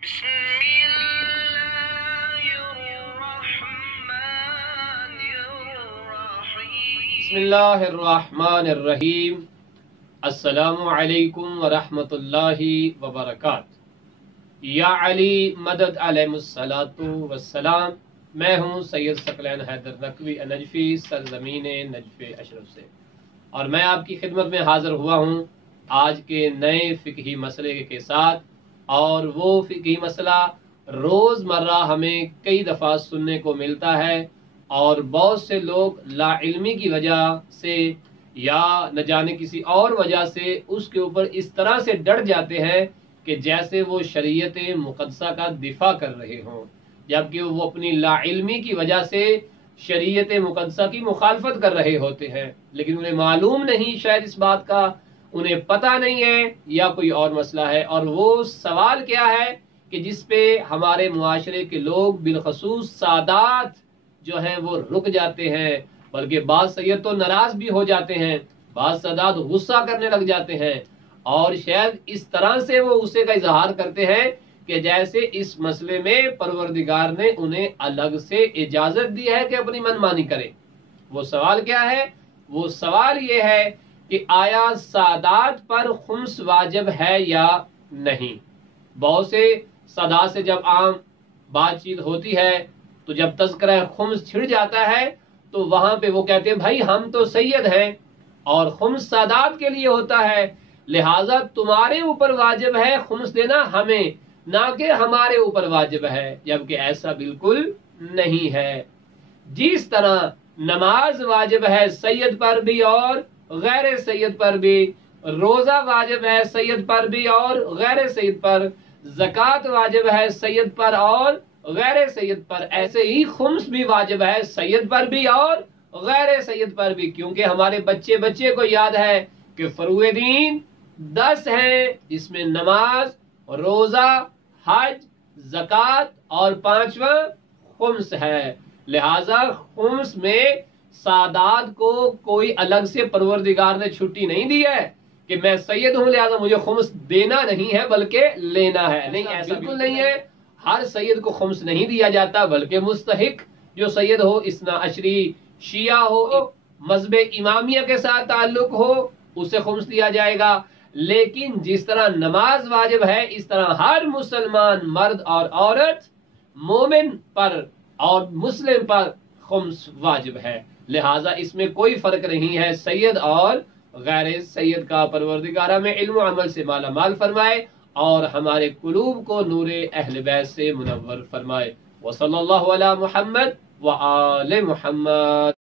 بسم اللہ الرحمن الرحیم۔ السلام علیکم ورحمۃ اللہ وبرکاتہ۔ یا علی مدد علیہ الصلاۃ والسلام۔ میں ہوں سید ثقلین حیدر نقوی نجفی، سرزمین نجف اشرف سے، اور میں آپ کی خدمت میں حاضر ہوا ہوں آج کے نئے فقہی مسئلے کے ساتھ۔ اور وہ فقہی مسئلہ روز مرہ ہمیں کئی دفعہ سننے کو ملتا ہے، اور بہت سے لوگ لا علمی کی وجہ سے یا نہ جانے کسی اور وجہ سے اس کے اوپر اس طرح سے ڈٹ جاتے ہیں کہ جیسے وہ شریعت مقدسہ کا دفاع کر رہے ہوں، جبکہ وہ اپنی لا علمی کی وجہ سے شریعت مقدسہ کی مخالفت کر رہے ہوتے ہیں، لیکن انہیں معلوم نہیں شاید اس بات کا، انہیں پتہ نہیں ہے یا کوئی اور مسئلہ ہے۔ اور وہ سوال کیا ہے کہ جس پہ ہمارے معاشرے کے لوگ بالخصوص سادات جو ہیں وہ رک جاتے ہیں، بلکہ بعض سید تو ناراض بھی ہو جاتے ہیں، بعض سادات غصہ کرنے لگ جاتے ہیں، اور شاید اس طرح سے وہ غصے کا اظہار کرتے ہیں کہ جیسے اس مسئلے میں پروردگار نے انہیں الگ سے اجازت دی ہے کہ اپنی منمانی کریں۔ وہ سوال کیا ہے؟ وہ سوال یہ ہے کہ آیا سادات پر خمس واجب ہے یا نہیں؟ بہت سے سادات سے جب عام بات چیت ہوتی ہے تو جب تذکرہ خمس چھڑ جاتا ہے تو وہاں پہ وہ کہتے ہیں بھائی ہم تو سید ہیں اور خمس سادات کے لیے ہوتا ہے، لہٰذا تمہارے اوپر واجب ہے خمس دینا ہمیں، نہ کہ ہمارے اوپر واجب ہے، جبکہ ایسا بالکل نہیں ہے۔ جس طرح نماز واجب ہے سید پر بھی اور غیر سید پر بھی، روزہ واجب ہے سید پر بھی اور غیر سید پر، زکوٰۃ واجب ہے سید پر اور غیر سید پر، ایسے ہی خمس بھی واجب ہے سید پر بھی اور غیر سید پر بھی، کیونکہ ہمارے بچے کو یاد ہے کہ فروع دین 10 ہیں، جس میں نماز، روزہ، حج، زکوٰۃ اور 5واں خمس ہے۔ لہذا خمس میں سادات کو کوئی الگ سے پروردگار نے چھٹی نہیں دی ہے کہ میں سید ہوں لہذا مجھے خمس دینا نہیں ہے بلکہ لینا ہے، نہیں، ایسا بالکل نہیں ہے۔ ہر سید کو خمس نہیں دیا جاتا، بلکہ مستحق جو سید ہو، اثنا عشری شیعہ ہو، مذہب امامیہ کے ساتھ تعلق ہو، اسے خمس دیا جائے گا۔ لیکن جس طرح نماز واجب ہے اس طرح ہر مسلمان مرد اور عورت، مومن پر اور مسلم پر خمس واجب ہے، لہٰذا اس میں کوئی فرق نہیں ہے سید اور غیر سید کا۔ پروردگار ہمیں علم و عمل سے مالا مال فرمائے اور ہمارے قلوب کو نور اہل بیت سے منور فرمائے۔ وصلی اللہ علی محمد وآل محمد۔